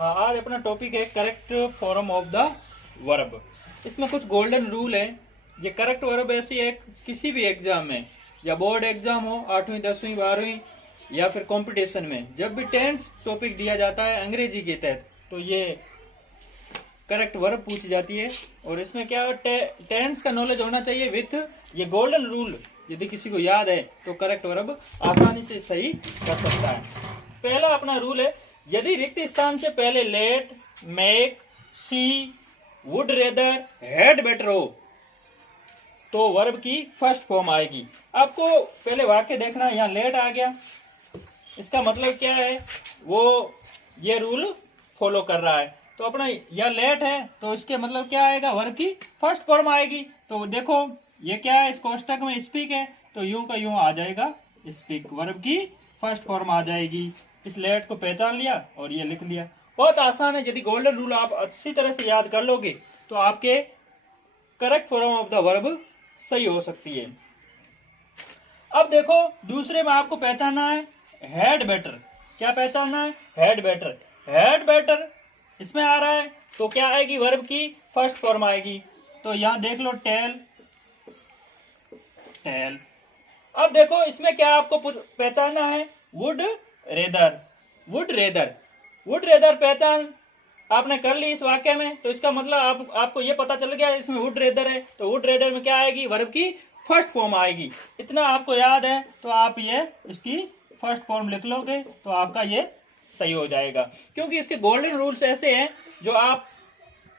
हाँ, आज अपना टॉपिक है correct form of the verb. इसमें कुछ गोल्डन रूल है। ये करेक्ट वर्ब ऐसी है, किसी भी एग्जाम में या बोर्ड एग्जाम हो 8वीं 10वीं 12वीं या फिर कंपटीशन में, जब भी टेंस टॉपिक दिया जाता है अंग्रेजी के तहत, तो ये करेक्ट वर्ब पूछी जाती है। और इसमें क्या टेंस का नॉलेज होना चाहिए विथ ये गोल्डन रूल। यदि किसी को याद है तो करेक्ट वर्ब आसानी से सही कर सकता है। पहला अपना रूल है, यदि रिक्त स्थान से पहले let, make, see, would rather, had better हो तो वर्ब की फर्स्ट फॉर्म आएगी। आपको पहले वाक्य देखना, यहाँ लेट आ गया, इसका मतलब क्या है, वो ये रूल फॉलो कर रहा है। तो अपना यह लेट है तो इसके मतलब क्या आएगा, वर्ब की फर्स्ट फॉर्म आएगी। तो देखो ये क्या है, इस कोष्टक में स्पीक है तो यूं का यूं आ जाएगा स्पीक, वर्ब की फर्स्ट फॉर्म आ जाएगी। इस लेट को पहचान लिया और ये लिख लिया। बहुत आसान है, यदि गोल्डन रूल आप अच्छी तरह से याद कर लोगे तो आपके correct form of the verb सही हो सकती है। अब देखो दूसरे में आपको पहचानना है हैड बेटर। क्या पहचानना है, हैड बेटर। हैड बेटर इसमें आ रहा है तो क्या आएगी, वर्ब की फर्स्ट फॉर्म आएगी। तो यहां देख लो टेल, टेल। अब देखो इसमें क्या आपको पहचानना है, would rather, would rather. Would rather पहचान आपने कर ली इस वाक्य में, तो इसका मतलब आपको ये पता चल गया इसमें वुड रेदर है, तो वुड रेदर में क्या आएगी, वर्ब की फर्स्ट फॉर्म आएगी। इतना आपको याद है तो आप ये इसकी फर्स्ट फॉर्म लिख लोगे तो आपका ये सही हो जाएगा। क्योंकि इसके गोल्डन रूल्स ऐसे हैं जो आप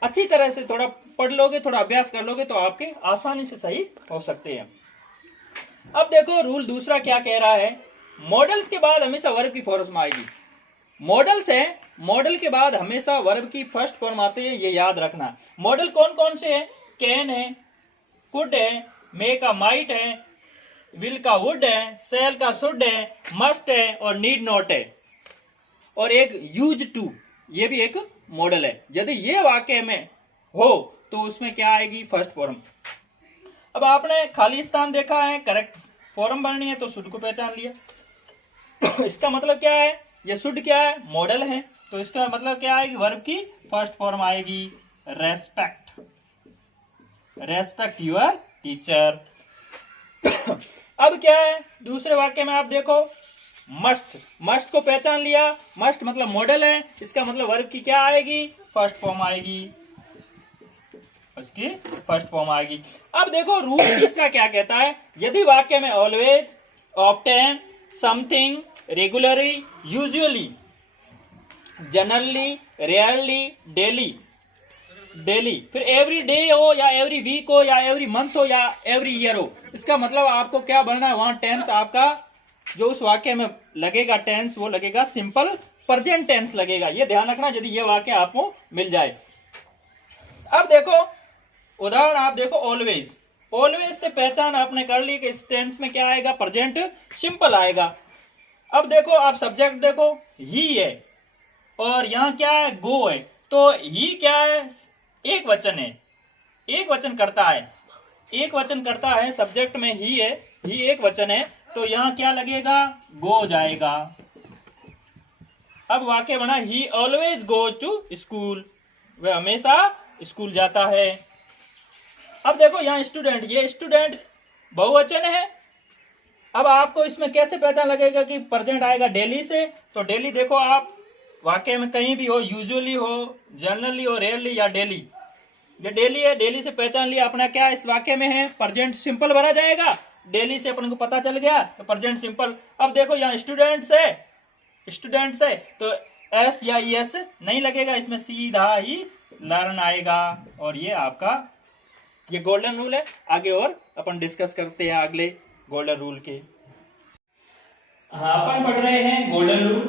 अच्छी तरह से थोड़ा पढ़ लोगे, थोड़ा अभ्यास कर लोगे तो आपके आसानी से सही हो सकते हैं। अब देखो रूल दूसरा क्या कह रहा है, मॉडल्स के बाद हमेशा वर्ब की फॉर्म आएगी। मॉडल्स है, मॉडल के बाद हमेशा वर्ब की फर्स्ट फॉर्म आती है, ये याद रखना। मॉडल कौन कौन से हैं, कैन है, कुड है, मे का माइट है, विल का वुड है, सेल का शुड है, मस्ट है और नीड नॉट है, और एक यूज टू, ये भी एक मॉडल है। यदि ये वाक्य में हो तो उसमें क्या आएगी, फर्स्ट फॉर्म। अब आपने खाली स्थान देखा है, करेक्ट फॉर्म बननी है तो शुड को पहचान लिया। इसका मतलब क्या है, ये शुड क्या है, मॉडल है, तो इसका मतलब क्या आएगी, वर्ब की फर्स्ट फॉर्म आएगी रेस्पेक्ट, रेस्पेक्ट यूर टीचर। अब क्या है दूसरे वाक्य में, आप देखो मस्ट, मस्ट को पहचान लिया। मस्ट मतलब मॉडल है, इसका मतलब वर्ब की क्या आएगी, फर्स्ट फॉर्म आएगी, उसकी फर्स्ट फॉर्म आएगी। अब देखो रूल तीसरा क्या कहता है, यदि वाक्य में always, often, something, regularly, usually, generally, rarely, daily, daily, फिर एवरी डे हो या एवरी वीक हो या एवरी मंथ हो या एवरी ईयर हो, इसका मतलब आपको क्या बनना है, वहां टेंस आपका जो उस वाक्य में लगेगा टेंस, वो लगेगा सिंपल प्रेजेंट टेंस लगेगा। ये ध्यान रखना यदि ये वाक्य आपको मिल जाए। अब देखो उदाहरण, आप देखो ऑलवेज, ऑलवेज से पहचान आपने कर ली कि इस टेंस में क्या आएगा, प्रेजेंट सिंपल आएगा। अब देखो आप सब्जेक्ट देखो, ही है और यहाँ क्या है, गो है, तो ही क्या है, एक वचन है, एक वचन करता है, एक वचन करता है, सब्जेक्ट में ही है, ही एक वचन है, तो यहां क्या लगेगा, गो जाएगा। अब वाक्य बना, he always go to school, वह हमेशा स्कूल जाता है। अब देखो यहाँ स्टूडेंट, ये स्टूडेंट बहुवचन है। अब आपको इसमें कैसे पहचान लगेगा कि प्रेजेंट आएगा, डेली से, तो डेली देखो आप वाक्य में कहीं भी हो, यूजुअली हो, जनरली हो, रेयरली या डेली, ये डेली है, डेली से पहचान लिया अपना क्या इस वाक्य में है, प्रेजेंट सिंपल भरा जाएगा। डेली से अपन को पता चल गया तो प्रेजेंट सिंपल। अब देखो यहाँ स्टूडेंट्स है, स्टूडेंट्स है तो एस या एस नहीं लगेगा, इसमें सीधा ही लर्न आएगा। और ये आपका ये गोल्डन रूल है। आगे और अपन डिस्कस करते हैं अगले गोल्डन रूल के। हाँ, अपन पढ़ रहे हैं गोल्डन रूल,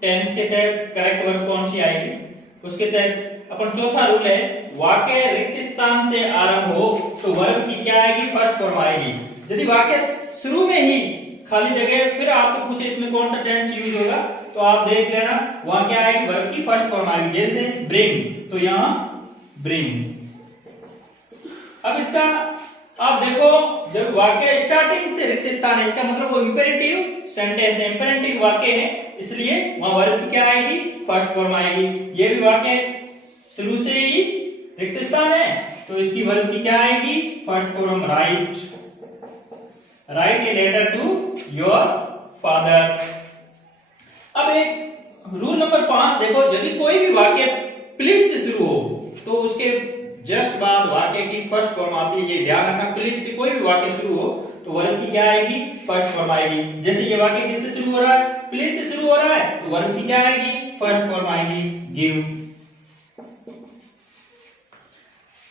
टेंस के तहत करेक्ट वर्ब कौन सी आएगी उसके तहत अपन चौथा रूल है, वाक्य रिक्त स्थान से आरंभ हो तो वर्ब की क्या आएगी, फर्स्ट फॉर्म आएगी। यदि वाक्य शुरू में ही खाली जगह, फिर आपको पूछे इसमें कौन सा टेंस यूज होगा, तो आप देख लेना वहां क्या आएगी, वर्ब की फर्स्ट फॉर्म आएगी। जैसे ब्रिंग, तो यहां ब्रिंग। अब इसका आप देखो, जब वाक्य स्टार्टिंग से रिक्त स्थान है, इसका मतलब वो इंपेरेटिव सेंटेंस है, इंपेरेटिव वाक्य है, इसलिए वहां वर्ब की क्या आएगी, फर्स्ट फॉर्म आएगी। ये भी वाक्य शुरू से ही रिक्त स्थान है, तो इसकी वर्ब की क्या आएगी, first form, right. Right a letter to your father. अब एक रूल नंबर 5 देखो, यदि कोई भी वाक्य प्लीज से शुरू हो तो उसके जस्ट बाद वाक्य की फर्स्ट फॉर्म आती है। ये ध्यान रखना, प्लीज से कोई भी वाक्य शुरू हो तो वर्ब की क्या आएगी, फर्स्ट फॉर्म आएगी। जैसे ये वाक्य किससे शुरू हो रहा है, प्लीज से शुरू हो रहा है, तो वर्ब की क्या आएगी, फर्स्ट फॉर्म आएगी, गिव।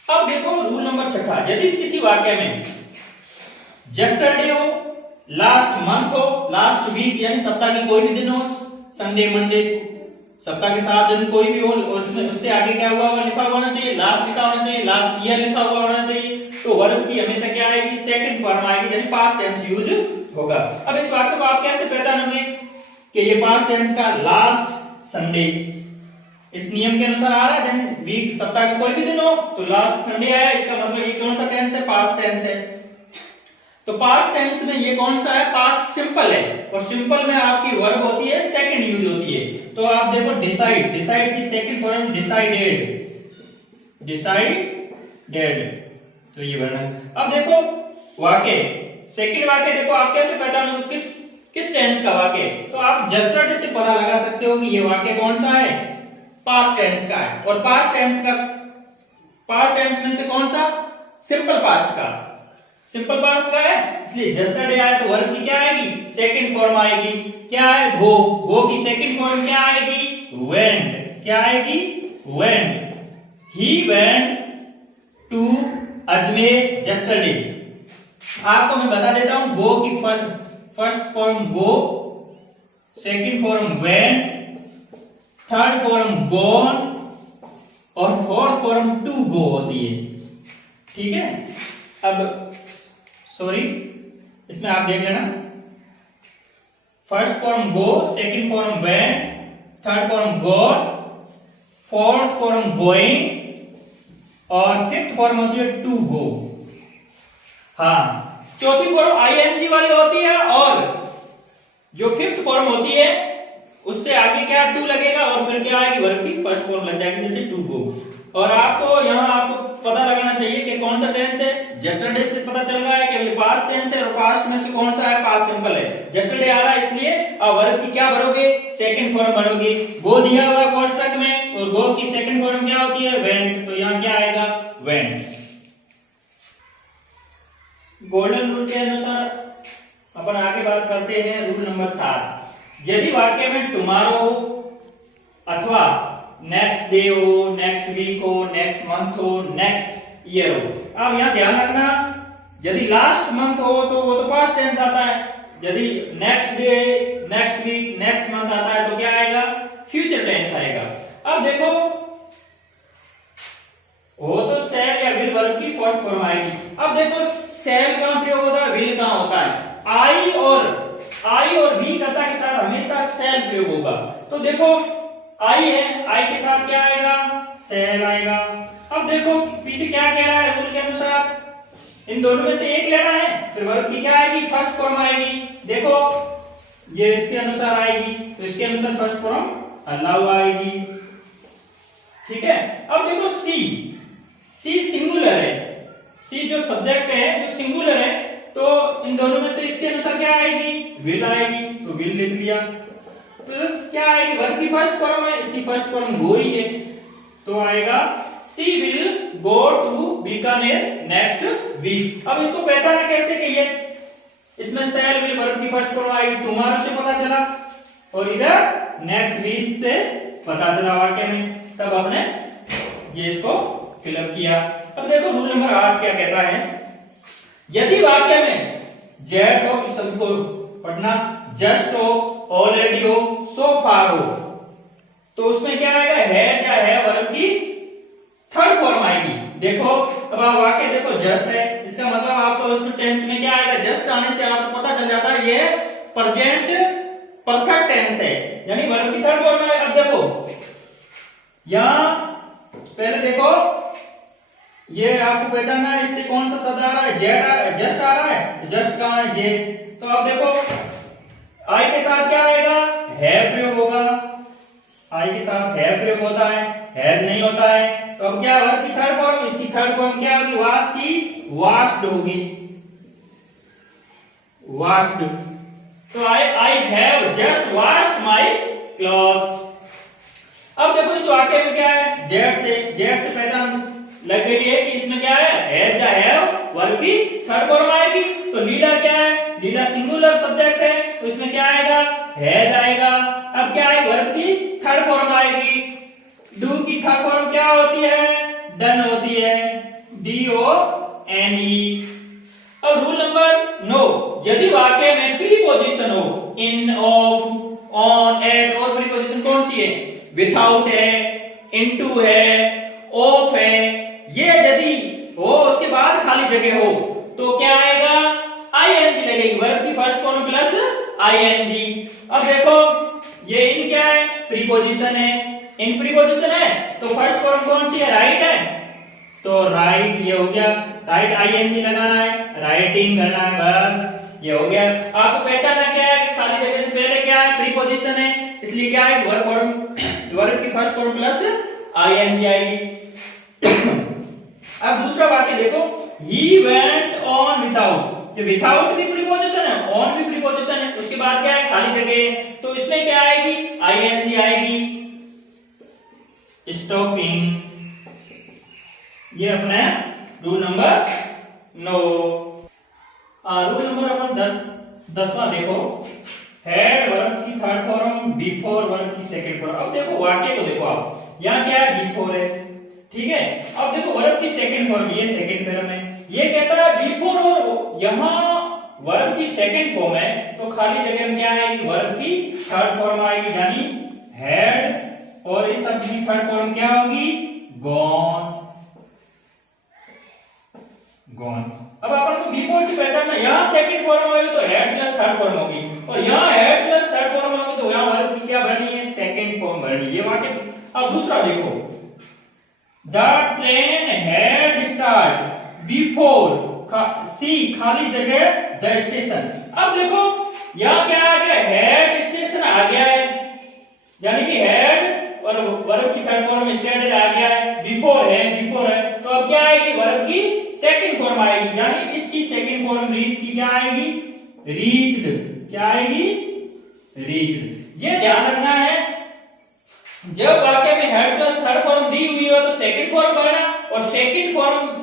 अब देखो रूल नंबर 6, यदि किसी वाक्य में यस्टरडे हो, लास्ट मंथ हो, लास्ट वीक यानी सप्ताह की कोई भी दिन हो, संडे मंडे, सप्ताह के 7 दिन कोई भी हो, और उसमें उससे आगे क्या हुआ लिखा हुआ होना चाहिए, लास्ट लिखा होना चाहिए, लास्ट ईयर लिखा हुआ होना चाहिए, तो वर्ब की हमेशा क्या आएगी, सेकंड फॉर्म आएगी, यानी पास्ट टेंस यूज होगा। अब इस वाक्य को आप कैसे पहचानोगे कि ये पास्ट टेंस का लास्ट संडे इस नियम के अनुसार आ रहा है, यानी वीक सप्ताह का कोई भी दिन हो तो लास्ट संडे आया, इसका मतलब ये कौन सा टेंस है, पास्ट टेंस है। तो पास्ट टेंस में ये कौन सा है, पास्ट सिंपल है, और सिंपल में आपकी वर्ब होती है सेकंड यूज होती है। तो आप देखो डिसाइड, डिसाइड की सेकंड फॉर्म डिसाइडेड, डिसाइडेड, तो ये बना। अब देखो वाक्य, सेकंड वाक्य देखो आप कैसे पहचानोगे किस टेंस का वाक्य, तो आप यस्टरडे से पता लगा सकते हो कि ये वाक्य कौन सा है, पास्ट टेंस का है। और पास्ट टेंस में से कौन सा, सिंपल पास्ट का, सिंपल पास्ट का है, इसलिए यस्टरडे आया तो वर्ब की क्या आएगी, सेकंड फॉर्म आएगी, क्या है, गो। गो की सेकंड फॉर्म क्या आएगी, वेंट, क्या आएगी, went. He went to Ajmer yesterday. आपको मैं बता देता हूं, गो की first form go, second form went, third form gone और फोर्थ फॉर्म टू गो होती है, ठीक है। अब सॉरी, इसमें आप देख लेना, first form go, second form went, third form gone, fourth form going और फिफ्थ फॉर्म होती है टू गो। हाँ, चौथी फॉर्म आईएनजी वाली होती है, और जो फिफ्थ फॉर्म होती है उससे आगे क्या टू लगेगा, और फिर क्या आएगी, वर्ब की फर्स्ट फॉर्म लग जाएगी, जैसे टू गो। और आपको यहाँ आपको पता लगाना चाहिए कि कौन सा टेंस है। यस्टरडे से पता चल रहा है कि ये पास्ट टेंस है, और पास्ट में से कौन सा है, पास्ट सिंपल है। यस्टरडे आ रहा है, इसलिए आप वर्ब की क्या भरोगे, सेकंड फॉर्म भरोगे। गो दिया हुआ कोष्टक में, और गो की सेकंड फॉर्म क्या होती है, वेंट, तो यहाँ क्या आएगा, वेंट। गोल्डन रूल के अनुसार अपन आगे बात करते हैं रूल नंबर 7। यदि वाक्य में टुमारो अथवा नेक्स्ट डे हो, नेक्स्ट वीक हो, नेक्स्ट मंथ हो, नेक्स्ट ईयर हो, अब यहां ध्यान रखना, यदि लास्ट मंथ हो तो वो तो पास्ट टेंस आता है, यदि next day, next week, next month आता है तो क्या आएगा, फ्यूचर टेंस आएगा। अब देखो, वो तो शैल या विल वर्ब की फर्स्ट फॉर्म आएगी। अब देखो शैल कहां प्रयोग होता है, विल कहां होता है, आई और वी कर्ता के साथ हमेशा शैल प्रयोग होगा। तो देखो आई है, आई के साथ क्या आएगा, शैल आएगा। अब देखो पीछे क्या कह रहा है रूल के अनुसार, इन दोनों में से एक लेना है, फिर वर्ब की क्या आएगी, फर्स्ट फॉर्म आएगी। देखो ये इसके अनुसार आएगी, तो इसके अनुसार फर्स्ट फॉर्म अलाउ आएगी, ठीक है। अब देखो सी सिंगुलर है, सी जो सब्जेक्ट है जो सिंगुलर है, तो इन दोनों में से इसके अनुसार क्या आएगी, विल आएगी, तो विल लिख दिया। प्लस क्या आएगी, वर्ब की फर्स्ट फॉर्म है, इसकी फर्स्ट फॉर्म गो ही है, तो आएगा she will go to Bikaner next week. अब इसको पहचाना कैसे कि ये इसमें शैल विल वर्ब की फर्स्ट फॉर्म आएगी, टुमारो से पता चला, और इधर नेक्स्ट वीक से पता चला वाक्य में, तब आपने ये इसको फिलअप किया। अब देखो रूल नंबर 8 क्या कहता है, यदि वाक्य में जेट हो, सबको पढ़ना, जस्ट हो, ऑलरेडी हो, सो फार हो, तो उसमें क्या आएगा, है या है वर्ब की थर्ड फॉर्म आएगी। देखो अब आप वाक्य देखो, जस्ट है, इसका मतलब आपको उसमें टेंस में क्या आएगा, जस्ट आने से आपको पता चल जाता है ये प्रेजेंट परफेक्ट टेंस है, यानी वर्ब की थर्ड फॉर्म है। अब देखो यहां पहले देखो, ये आपको पहचानना है, इससे कौन सा शब्द आ रहा है, जेट जस्ट आ रहा है, जस्ट कहां है, ये। तो अब देखो आई के साथ क्या आएगा, हैव प्रयोग होगा, आई के साथ हैव प्रयोग होता है, हैज नहीं होता है। तो अब क्या वर्ब की थर्ड फॉर्म, इसकी थर्ड फॉर्म क्या होगी, वाश की वाश्ड होगी, वाश्ड। तो I have just washed my clothes. अब देखो इस वाक्य में क्या है, जेड से पहचान लग गई है कि इसमें क्या है, हैज या हैव वर्ब की थर्ड फॉर्म आएगी। तो लीला क्या है, लीला सिंगुलर सब्जेक्ट है, तो इसमें क्या आएगा, हैज आएगा। अब क्या है, वर्ब की थर्ड फॉर्म आएगी। डू की थर्ड फॉर्म क्या होती है, डन होती है, DONE। अब रूल नंबर 9, यदि वाक्य में प्रीपोजिशन हो, इन, ऑफ, ऑन, एट, और प्रीपोजिशन कौन सी है, विथआउट है, इनटू है, ऑफ है, ये यदि हो उसके बाद खाली जगह हो तो क्या आएगा, ING लगेगी, वर्ब की फर्स्ट फॉर्म प्लस ING। अब देखो ये इन क्या है, प्रीपोजिशन है, इन प्रीपोजिशन है, तो फर्स्ट फॉर्म कौन सी है, राइट है, तो राइट ये हो गया, राइट ING लगाना है, राइटिंग करना है, बस ये हो गया। आपको पहचाना क्या है, खाली जगह से पहले क्या है, प्रीपोजिशन है, इसलिए क्या है, वर्ब फॉर्म, वर्ब की फर्स्ट फॉर्म प्लस ING आएगी। अब दूसरा वाक्य देखो, he went on without, ये विथआउट भी प्रीपोजिशन है, ऑन भी प्रीपोजिशन है, उसके बाद क्या है, खाली जगह, तो इसमें क्या आएगी, ING आएगी, स्टॉकिंग। ये अपना रूल नंबर 9। रूल नंबर अपन 10वां देखो, हैड वर्ब की थर्ड फॉर्म, बिफोर वर्ब की सेकंड फॉर्म। अब देखो वाक्य को देखो आप, यहाँ क्या है, बिफोर है, ठीक है। अब देखो वर्ब की सेकंड फॉर्म, ये सेकंड फॉर्म है, ये कहता है बिफोर, और यहाँ वर्ब की सेकंड फॉर्म है, तो खाली जगह में क्या आएगी, वर्ब की थर्ड फॉर्म आएगी, यानी हैड, और इस शब्द की थर्ड फॉर्म क्या होगी, गॉन, गॉन। अब अपन को बिफोर से पहचानना, यहाँ सेकंड फॉर्म होगी तो हैड प्लस थर्ड फॉर्म होगी, और यहाँ हैड प्लस थर्ड फॉर्म होगी तो यहाँ वर्ब की क्या भरनी है, सेकंड फॉर्म भरनी है, ये वाक्य। अब दूसरा देखो, the train had start before she खाली जगह द स्टेशन। अब देखो यहाँ क्या आ गया, हैड स्टेशन आ गया है, यानी कि हैड और वर्ब की थर्ड फॉर्म स्टैंडर्ड आ गया है, बिफोर है, बिफोर है, तो अब क्या आएगी, वर्ब की सेकंड फॉर्म आएगी, यानी इसकी सेकंड फॉर्म रीच की क्या आएगी, रीच्ड, क्या आएगी, रीच्ड। ये ध्यान रखना है, जब वाक्य में हेड प्लस थर्ड फॉर्म दी हुई हो तो सेकंड फॉर्म भरना, और सेकंड फॉर्म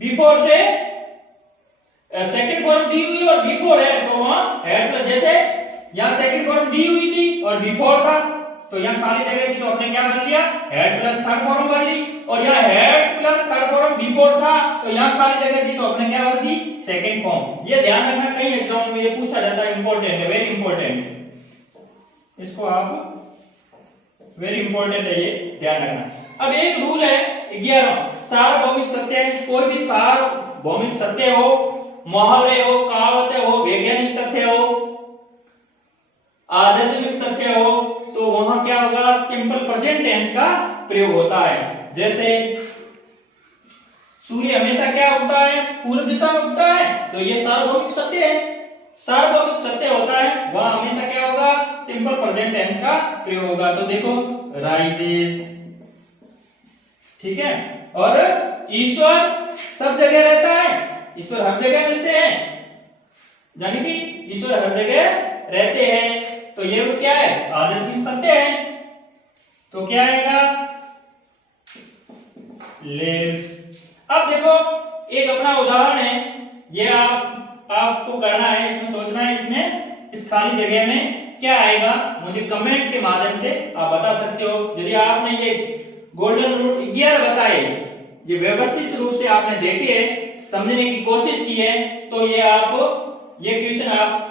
बिफोर से सेकंड फॉर्म दी हुई और बिफोर है तो वहां हेड प्लस, जैसे यहाँ सेकंड फॉर्म दी हुई थी और बिफोर था तो यहाँ खाली जगह थी तो आपने क्या भर लिया, हेड प्लस थर्ड फॉर्म भर ली, और यहाँ head plus third form before था तो यहाँ खाली जगह थी तो आपने क्या भर दी, सेकंड फॉर्म। ये ध्यान रखना, कई एग्जाम में ये पूछा जाता है, इंपॉर्टेंट है, वेरी इंपॉर्टेंट, इसको आप वेरी इंपॉर्टेंट है, ये ध्यान रखना। अब एक रूल है 11वां, सार्वभौमिक सत्य, कोई भी सार्वभौमिक सत्य हो, मुहावरे हो, कहावतें हो, वैज्ञानिक तथ्य हो, आध्यात्मिक तथ्य हो, तो वहां क्या होगा, सिंपल प्रेजेंट टेंस का प्रयोग होता है। जैसे सूर्य हमेशा क्या उगता है, पूर्व दिशा में उगता है, तो ये सार्वभौमिक सत्य है, सार्वभौमिक सत्य होता है, वहां हमेशा क्या होगा, सिंपल प्रेजेंट टेंस का प्रयोग होगा। तो देखो राइजेस, ठीक है, और ईश्वर सब जगह रहता है, ईश्वर हर जगह मिलते हैं, यानी कि ईश्वर हर जगह रहते हैं, तो ये वो क्या है, आध्यात्मिक सत्य है, तो क्या आएगा, लिव्स। अब देखो एक अपना उदाहरण है, ये आपको करना है, इसमें सोचना है, इसमें इस खाली जगह में क्या आएगा, मुझे कमेंट के माध्यम से आप बता सकते हो। यदि आपने ये गोल्डन रूल 11 बताए, ये व्यवस्थित रूप से आपने देखे है, समझने की कोशिश की है, तो ये क्वेश्चन आप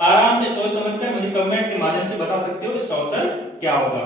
आराम से सोच समझकर मुझे कमेंट के माध्यम से बता सकते हो इसका उत्तर क्या होगा।